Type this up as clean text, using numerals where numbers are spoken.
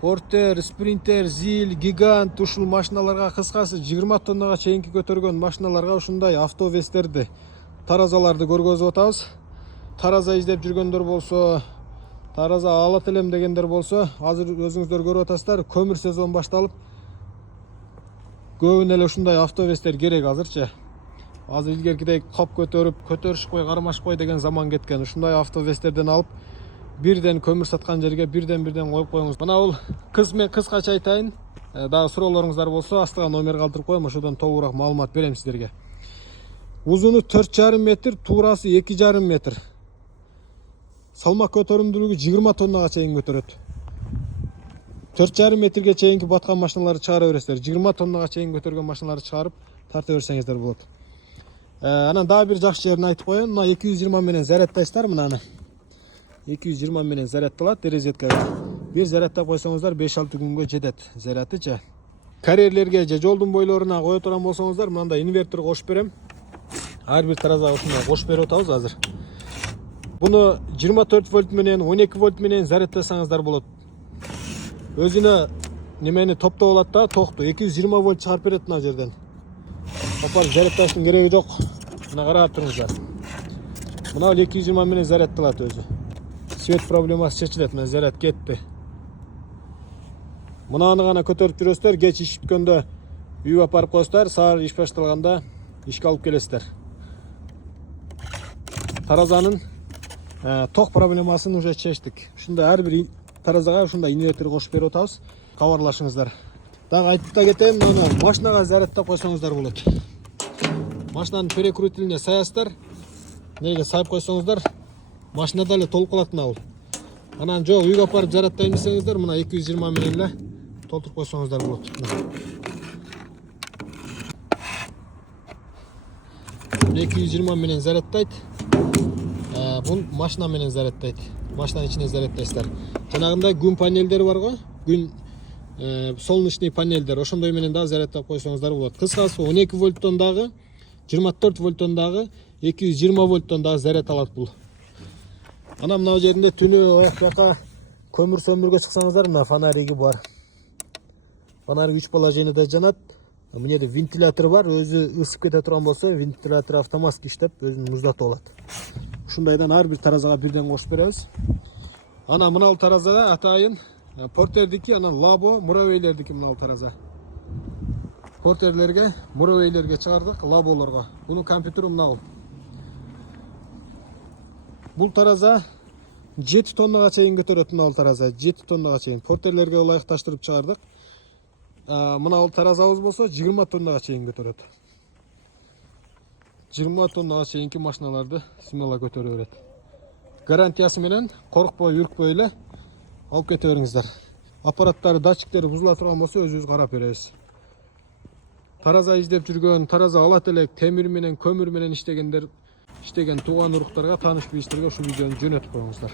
Porter, Sprinter, Zil, Gigant ушул машиналарга кыскасы 20 тоннага чейинки көтөргөн машиналарга ушундай автовестерди, таразаларды көргөзүп атабыз. Тараза издеп жүргөндөр болсо, тараза алат элем дегендер болсо, азыр өзүңүздөр көрүп атасыздар, көмүр сезон башталып, көбүнө эле ушундай автовестер керек азырчы. Азыр илгеркидей кап көтөрүшпөй, кармашпой деген заман кеткен. Ушундай автовестерден алып, бирден көмүр саткан жерге бирден коюп коюңуз. Мына бул мен кыскача айтайын. Дагы суроолоруңуздар болсо, астыга номер калтырып коем, ошодон толугураак маалымат берем сиздерге. Узуну 4,5 метр, туурасы 2,5 метр. Салмак көтөрүмдүүлүгү 20 тоннага чейин көтөрөт. 4,5 метрге чейинки баткан машиналарды чыгара бересиздер. 20 тоннага чейин көтөргөн машиналарды чыгарып тарта берсеңиздер болот. Анан дагы бир жакшы жерин айтып коеюн. Мына 220 менен заряддайсыздар, мынаны. 220 менен заряддалат розеткага. Бир заряддап койсоңуздар 5-6 күнгө жетет зарядычы. Карьерлерге же жолдун бойлоруна кое турган болсоңуздар, мындай инвертор кошуп берем. Ар бир таразага ушундай кошуп берип атабыз азыр. Буну 24 вольт менен, 12 вольт менен заряддасаңыздар болот. Өзүнө немени топтоп алат да, токту 220 вольт чыгарып берет мына жерден. Апарып заряддаштын кереги жок. Мына карап туруңуздар. Мына 220 менен заряддалат өзү. Свет проблемасы чечилет, мен заряд кетти. Мынаны гана көтөрүп жүрөсүздөр, кеч иш бүткөндө үйгө апарып коесуздар, саар иш башталганда ишке алып келесиздер. Таразанын ток проблемасын уже чечтик. Ушундай ар бир таразага ушундай инвертор кошуп берип атабыз. Кабарлашыңыздар. Дагы айтып да кетейин, мына машинага заряддап койсоңуздар болот. Машинанын перекрутилине саясыздар. Неге сайып койсоңуздар, машинада эле толуп калат мына бул. Анан жок, үйгө апарып заряддайм десеңиздер, мына 220 менен эле толтуруп койсоңуздар болот. 220 менен заряддайт. Бул машина менен заряддайт. Машинанын ичине заряддайсыздар. Жанагындай күн панелдери бар го, күн солнечный панелдер, ошондой менен да заряддап койсоңуздар болот. Кыскасы 12 вольттон дагы, 24 вольттон дагы, 220 вольттон дагы заряд алат бул. Анан мына жеринде түнү жака көмүр сөмүргө чыксаңыздар, мына фонариги бар. Фонарик 3 положениеде жанат. Мына жерде вентилятор бар, өзү ысып кете турган болсо, вентилятор автоматик иштеп, өзүн муздатып алат. Ушундайдан ар бир таразага бирден кошуп беребиз. Анан мына бул таразада атайын Портердики, анан Лабо, Муравейлердики мына бул тараза. Портерлерге, Муравейлерге чыгардык, Лаболорго. Бунун компьютери мына бул. Бул тараза 7 тоннага чейин көтөрөт мына бул тараза, 7 тоннага чейин. Портерлерге ылайыкташтырып чыгардык. Мына бул таразабыз болсо 20 тоннага чейин көтөрөт. 20 тоннага чейинки машиналарды смело көтөрө берет. Гарантиясы менен коркпой, үркпөй эле алып кете бериңиздер. Аппараттары, датчиктери бузула турган болсо өзүбүз карап беребиз. Тараза издеп жүргөн, тараза алат элек, темир менен, көмүр менен иштеген тууган уруктарга, тааныш билиштерге ушул видеону жөнөтүп коюңуздар.